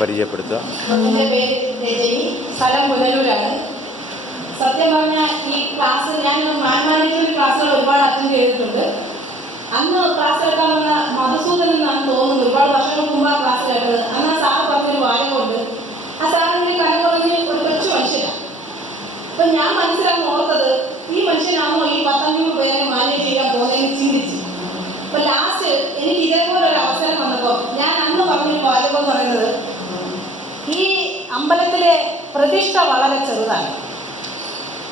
പരിചയപ്പെടുത്തുക. എൻ്റെ പേര് രജനി, സ്ഥലം പുനലൂരാണ്. സത്യം പറഞ്ഞാൽ ഈ ക്ലാസ് ഞാൻ മാനേജ്മെന്റ് ക്ലാസ്സുകൾ ഒരുപാട് അറ്റൻഡ് ചെയ്തിട്ടുണ്ട്. അന്ന് ക്ലാസ് എടുക്കാൻ വന്ന മധുസൂദൻ എന്നാണ് തോന്നുന്നത്. ഒരുപാട് വർഷങ്ങൾക്ക് മുമ്പ് ആ ക്ലാസ് കേട്ടത്. അന്ന് ആ സാറ് പറഞ്ഞൊരു വാചകമുണ്ട്. ആ സാറിന് കനം കുറഞ്ഞ് ഒരു കൊച്ചു മനുഷ്യനാണ്. അപ്പൊ ഞാൻ മനസ്സിലാക്കി ഓർത്തത് ഈ മനുഷ്യനാണോ ഈ 15 പേരെ മാനേജ് ചെയ്യാൻ പോകുന്നതെന്ന് ചിന്തിച്ചു. അപ്പൊ ലാസ്റ്റ് എനിക്ക് ഇതേപോലെ ഒരു അവസരം വന്നപ്പോൾ ഞാൻ അന്ന് പറഞ്ഞൊരു വാചകം എന്ന് പറയുന്നത്, ഈ അമ്പലത്തിലെ പ്രതിഷ്ഠ വളരെ ചെറുതാണ്,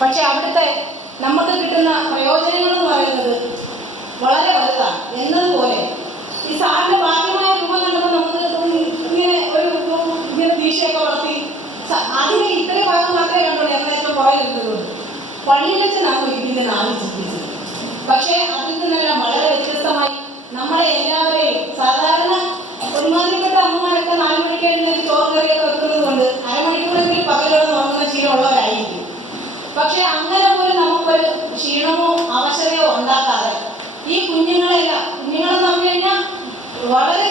പക്ഷെ അവിടുത്തെ നമുക്ക് കിട്ടുന്ന പ്രയോജനങ്ങൾ എന്ന് പറയുന്നത് വളരെ വലുതാണ് എന്നതുപോലെ ഈ സാറിന്റെ ബാഹ്യമായ രൂപം കണ്ടപ്പോൾ നമുക്ക് ഇങ്ങനെ ദീക്ഷയൊക്കെ വളർത്തി അതിനെ ഇത്രയും ഭാഗം മാത്രമേ കണ്ടുള്ളൂ. എന്നേറ്റവും പുറകിലിരുന്നത് പള്ളിയിൽ വെച്ചാണ് ഇരിക്കുന്നത് ആദ്യം ചിന്തിച്ചത്. പക്ഷെ അതിൽ നിന്നെല്ലാം വളരെ വ്യത്യസ്തമായി നമ്മളെ എല്ലാവരെയും സാധാരണ ഒരുമാതിരിപ്പെട്ട അമ്മമാരൊക്കെ 4 മണിക്ക് കഴിഞ്ഞ് ചോറ് കറിയൊക്കെ വെക്കുന്നത് കൊണ്ട് അരമണിക്കൂറെങ്കിലും പകലോടെ നോക്കുന്ന ക്ഷീണമുള്ളവരായിരിക്കും. പക്ഷെ അങ്ങനെ പോലും നമുക്കൊരു ക്ഷീണമോ അവശതയോ ഉണ്ടാക്കാതെ ഈ കുഞ്ഞുങ്ങളെന്ന് പറഞ്ഞു കഴിഞ്ഞാൽ വളരെ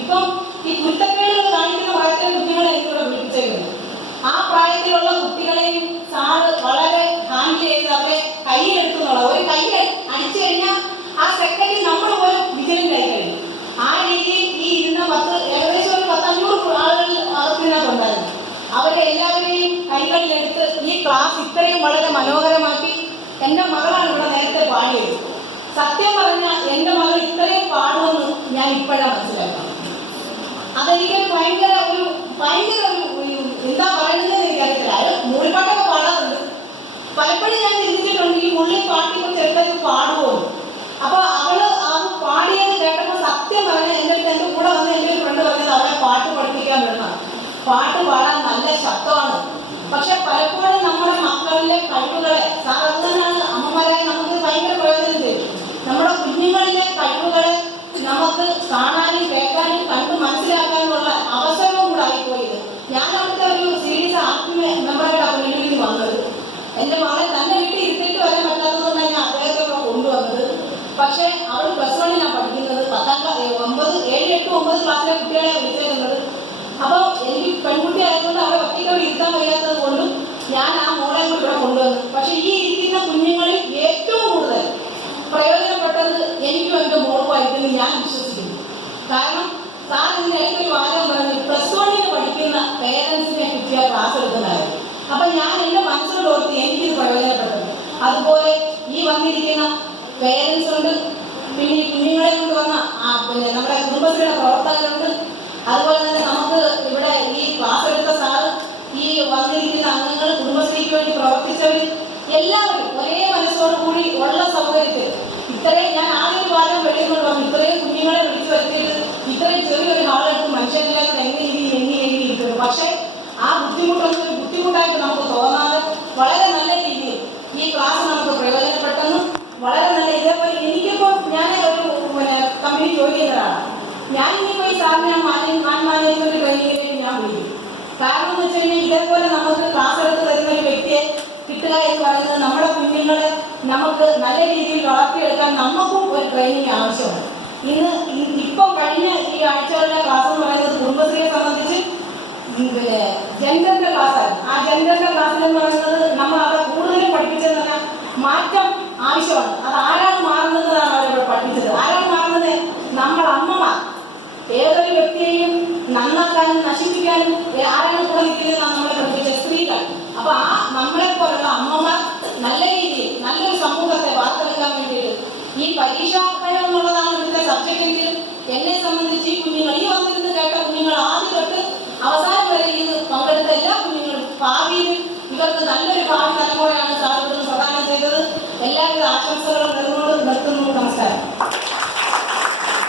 ഇപ്പം ഈ കുറ്റക്കേടുകൾ കാണിക്കുന്ന പ്രായത്തിലെ കുഞ്ഞുങ്ങളെ എനിക്കിവിടെ വിളിപ്പിച്ചേക്കുന്നു. ആ പ്രായത്തിലുള്ള കുട്ടികളെയും സാറ് വളരെ ഹാൻഡിൽ ചെയ്ത് അവരെ കയ്യിലെടുക്കുന്നുള്ള ഒരു കൈ അടിച്ചു കഴിഞ്ഞാൽ ആ സെക്കൻഡിൽ നമ്മൾ പോലും വിജയം കൈ കഴിയും. ആ രീതിയിൽ ഈ ഇരുന്ന ഏകദേശം ഒരു 100-500 ആളുകൾ അകത്തിനകത്തുണ്ടായിരുന്നു. അവരെ എല്ലാവരെയും കൈകളിലെടുത്ത് ഈ ക്ലാസ് ഇത്രയും വളരെ മനോഹരമാക്കി. എൻ്റെ മകളാണ് ഇവിടെ നേരത്തെ പാടിയത്. സത്യം പറഞ്ഞാൽ എൻ്റെ മകൾ ഇത്രയും പാടുമെന്ന് ഞാൻ ഇപ്പോഴാണ് മനസ്സിലാക്കുന്നത്. അതെനിക്ക് ഭയങ്കര ഒരു എന്താ പറയുന്നത് എനിക്കറിയത്തില്ല. മൂളിപ്പാട്ടൊക്കെ പാടാറുണ്ട്. പലപ്പോഴും ഞാൻ ചിന്തിച്ചിട്ടുണ്ട് ഈ മുള്ളിൽ പാട്ടിപ്പോൾ ചെറുതായി പാടുമോ. അപ്പൊ അവള് അത് പാടിയത് കേട്ടപ്പോൾ സത്യം പറഞ്ഞാൽ എൻ്റെ കൂടെ വന്ന് എൻ്റെ ഒരു ഫ്രണ്ട് പറഞ്ഞത് അവളെ പാട്ട് പഠിപ്പിക്കാൻ വേണം. പാട്ട് പാടാൻ നല്ല ശബ്ദമാണ്. പക്ഷെ പലപ്പോഴും നമ്മുടെ മക്കളിലെ കഴിവുകളെ സാധാരണ അമ്മമാരായി നമുക്ക് ഭയങ്കര പ്രയോജനം ചെയ്യും. നമ്മുടെ കുഞ്ഞുങ്ങളിലെ കഴിവുകളെ നമുക്ക് കാണാനും കേൾക്കാനും കണ്ടു മനസ്സിലാക്കാനുള്ള അവസരവും കൂടെ ആയിപ്പോയത്. ഞാൻ അവിടുത്തെ ഒരു സീരീസ് ആത്മീയ മെമ്പറായിട്ടാണ് പുനലൂരിൽ വന്നത്. എൻ്റെ മകളെ തന്നെ വീട്ടിൽ ഇരുത്തേക്ക് വരാൻ പറ്റാത്തതുകൊണ്ടാണ് ഞാൻ അദ്ദേഹത്തെ കൊണ്ടുവന്നത്. പക്ഷെ അവൾ +1 പഠിക്കുന്നത്. 7, 8, 9 ക്ലാസ്സിലെ കുട്ടികളെ വിളിച്ചേക്കുന്നത്. അപ്പോൾ എനിക്ക് പെൺകുട്ടി ആയതുകൊണ്ട് അവരെ ഒറ്റയ്ക്കോട് ഇരുത്താൻ വയ്യാത്തത് കൊണ്ടും ഞാൻ ആ മോളെ കൂടി ഇവിടെ കൊണ്ടുവന്നു. പക്ഷെ ഈ ഇരിക്കുന്ന കുഞ്ഞുങ്ങളിൽ ഏറ്റവും കൂടുതൽ പ്രയോജനപ്പെട്ടത് എനിക്കും എൻ്റെ മോളുമായിരിക്കുന്നു ഞാൻ വിശ്വസിക്കുന്നു. കാരണം സാർ ഇതിന് എനിക്കൊരു വാചകം പറഞ്ഞു, +1 പഠിക്കുന്ന പേരൻസിനെ കുറിച്ച് ക്ലാസ് എടുക്കുന്നതായിരുന്നു. അപ്പൊ ഞാൻ എൻ്റെ മനസ്സിലോട് ഓർത്ത് എനിക്കിത് പ്രയോജനപ്പെട്ടത്. അതുപോലെ ഈ വന്നിരിക്കുന്ന പേരൻസ് ഉണ്ട്, പിന്നെ ഈ കുഞ്ഞുങ്ങളെ കൊണ്ട് വന്ന നമ്മുടെ കുടുംബശ്രീയുടെ പ്രവർത്തകരുണ്ട്. അതുപോലെ തന്നെ നമുക്ക് ഇവിടെ ഈ ക്ലാസ് എടുത്ത സാറ്, ഈ വന്നിരിക്കുന്ന അംഗങ്ങൾ, കുടുംബശ്രീക്ക് വേണ്ടി പ്രവർത്തിച്ചവർ എല്ലാവരും ഒരേ മനസ്സോടു കൂടി ഉള്ള സൗകര്യത്തിൽ ഇത്രയും ഞാൻ ആദ്യം കാലം വെളിയുന്നത് പറഞ്ഞു, ഇത്രയും കുഞ്ഞുങ്ങളെ വിളിച്ചു വരുത്തിയിട്ട് ഇത്രയും ചെറിയൊരു ഹാളെടുത്ത് മനുഷ്യരില്ലാത്ത എങ്ങിയിരിക്കുന്നു. പക്ഷെ ആ ബുദ്ധിമുട്ടൊന്നും ഒരു ബുദ്ധിമുട്ടായിട്ട് നമുക്ക് തോന്നാതെ വളരെ നല്ല രീതിയിൽ ഈ ക്ലാസ് നമുക്ക് പ്രയോജനപ്പെട്ടെന്നും വളരെ നല്ല ഇതേപോലെ എനിക്കിപ്പോൾ ഞാൻ ഒരു കമ്പനി ജോലി ചെയ്യുന്നതാണ്. ഞാൻ ഇനിയിപ്പോൾ ഈ സാറിന് മാനേജ്മെന്റ് ട്രെയിനിങ്ങിലേക്ക് ഞാൻ വിളിക്കും. കാരണം എന്ന് വെച്ച് കഴിഞ്ഞാൽ ഇതേപോലെ നമുക്ക് ക്ലാസ് എടുത്ത് തരുന്ന ഒരു വ്യക്തിയെ കിട്ടുക എന്ന് പറയുന്നത് നമ്മുടെ കുഞ്ഞുങ്ങളെ നമുക്ക് നല്ല രീതിയിൽ വളർത്തിയെടുക്കാൻ നമുക്കും ഒരു ട്രെയിനിങ് ആവശ്യമാണ്. ഇപ്പം കഴിഞ്ഞ ഈ ആഴ്ചകളിലെ ക്ലാസ് എന്ന് പറയുന്നത് കുടുംബശ്രീയെ സംബന്ധിച്ച് ജെൻഡറിന്റെ ക്ലാസ്സാണ്. ആ ജെൻഡറിന്റെ ക്ലാസ്സിൽ എന്ന് പറയുന്നത് നമ്മൾ അവിടെ കൂടുതലും പഠിപ്പിച്ചതെന്ന് പറഞ്ഞാൽ മാറ്റം ആവശ്യമാണ്. അത് ആരാണ് മാറുന്നതാണ് അവരിവിടെ പഠിപ്പിച്ചത്. ആരാണ് മാറുന്നത്? നമ്മൾ അമ്മമാർ. ഏതൊരു വ്യക്തിയെയും നന്നാക്കാനും നശിപ്പിക്കാനും ആരാണ് കൂടെ നിൽക്കുന്നതെന്നാണ് നമ്മളെ പഠിപ്പിച്ച സ്ത്രീകൾ. അപ്പൊ ആ നമ്മളെ പോലുള്ള അമ്മമാർ നല്ല രീതിയിൽ നല്ലൊരു സമൂഹത്തെ വാർത്തെടുക്കാൻ വേണ്ടിയിട്ട് ഈ പരീക്ഷാഫലം എന്നുള്ളതാണ് ഇവിടുത്തെ സബ്ജക്റ്റെങ്കിൽ എന്നെ സംബന്ധിച്ച് ഈ കുഞ്ഞുങ്ങൾ, ഈ വന്നിരുന്ന് കേട്ട കുഞ്ഞുങ്ങൾ ആദ്യം തൊട്ട് അവസാനം വരെ ഇത് പങ്കെടുത്ത എല്ലാ കുഞ്ഞുങ്ങളും ഭാവിയിൽ ഇവർക്ക് നല്ലൊരു ഭാവി തലമുറയാണ് സാർ ഇവിടുന്ന് പ്രദാനം ചെയ്തത്. എല്ലാവിധ ആശംസകളും നിർത്തുന്നു. നമസ്കാരം.